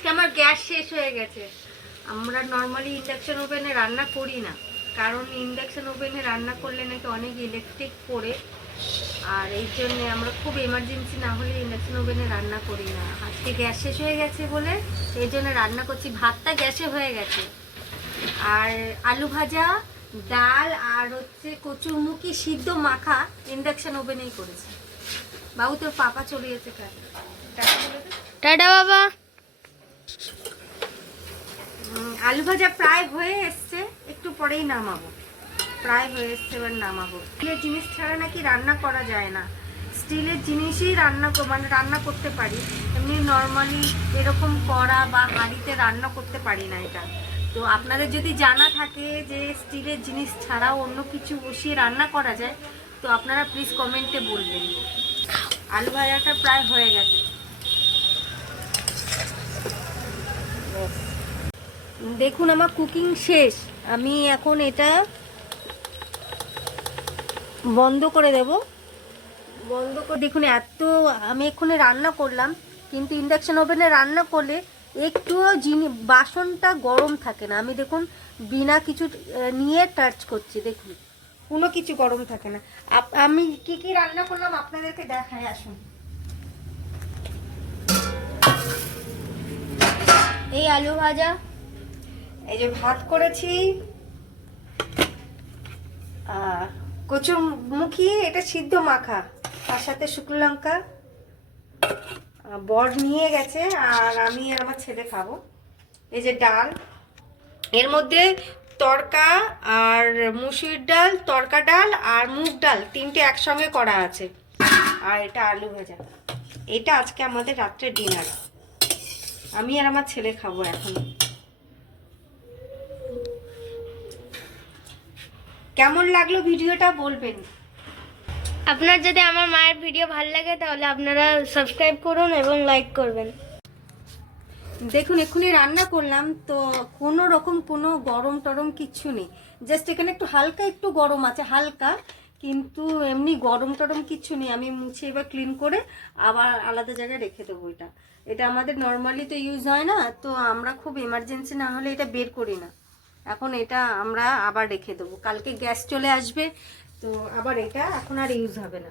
আজকে আমার গ্যাস শেষ হয়ে গেছে। আমরা নর্মালি ইন্ডাকশন ওভেনে রান্না করি না, কারণ ইন্ডাকশন ওভেনে রান্না করলে নাকি অনেক ইলেকট্রিক পড়ে, আর এই জন্যে আমরা খুব এমার্জেন্সি না হলে ইন্ডাকশন ওভেনে রান্না করি না। আজকে গ্যাস শেষ হয়ে গেছে বলে এই জন্য রান্না করছি। ভাতটা গ্যাসে হয়ে গেছে, আর আলু ভাজা, ডাল আর হচ্ছে কচুরমুখী সিদ্ধ মাখা ইন্ডাকশন ওভেনেই করেছি। বাবু তোর পাপা চলে গেছে কাজ। টাটা বাবা। আলু ভাজা প্রায় হয়ে এসছে, একটু পরেই নামাবো। প্রায় হয়ে এসছে, এবার নামাবো। স্টিলের জিনিস ছাড়া নাকি রান্না করা যায় না। স্টিলের জিনিসই রান্না করতে পারি, এমনি নর্মালি এরকম কড়া বা হাঁড়িতে রান্না করতে পারি না এটা। তো আপনাদের যদি জানা থাকে যে স্টিলের জিনিস ছাড়াও অন্য কিছু বসিয়ে রান্না করা যায়, তো আপনারা প্লিজ কমেন্টে বলবেন। আলু ভাজাটা প্রায় হয়ে গেছে। দেখুন আমার কুকিং শেষ। আমি এখন এটা বন্ধ করে দেব। বন্ধ করে দেখুন, এত আমি এক্ষুনি রান্না করলাম, কিন্তু ইন্ডাকশন ওভেনে রান্না করলে একটুও বাসনটা গরম থাকে না। আমি দেখুন বিনা কিছু নিয়ে টাচ করছি, দেখুন কোনো কিছু গরম থাকে না। আমি কি কি রান্না করলাম আপনাদেরকে দেখাই, আসুন। এই আলু ভাজা, এই যে ভাত করেছি, কচুরমুখী এটা সিদ্ধ মাখা, তার সাথে শুকনো লঙ্কা বর নিয়ে গেছে, আর আমি আর আমার ছেলে খাবো। এই যে ডাল, এর মধ্যে তড়কা আর মুসুর ডাল, তড়কা ডাল আর মুগ ডাল তিনটে একসঙ্গে করা আছে, আর এটা আলু ভাজা। এটা আজকে আমাদের রাত্রে ডিনার। আমি আর আমার ছেলে খাবো এখন। কেমন লাগলো ভিডিওটা বলবেন। আপনার যদি আমার মায়ের ভিডিও ভালো লাগে তাহলে আপনারা সাবস্ক্রাইব করুন এবং লাইক করবেন। দেখুন এক্ষুনি রান্না করলাম, তো কোনো রকম কোনো গরম টরম কিচ্ছু নেই। জাস্ট এখানে একটু হালকা একটু গরম আছে, হালকা, কিন্তু এমনি গরম টরম কিচ্ছু নেই। আমি মুছে এবার ক্লিন করে আবার আলাদা জায়গায় রেখে দেবো। এটা আমাদের নর্মালি তো ইউজ হয় না, তো আমরা খুব এমার্জেন্সি না হলে এটা বের করি না। এখন এটা আমরা আবার রেখে দেবো, কালকে গ্যাস চলে আসবে, তো আবার এটা এখন আর ইউজ হবে না।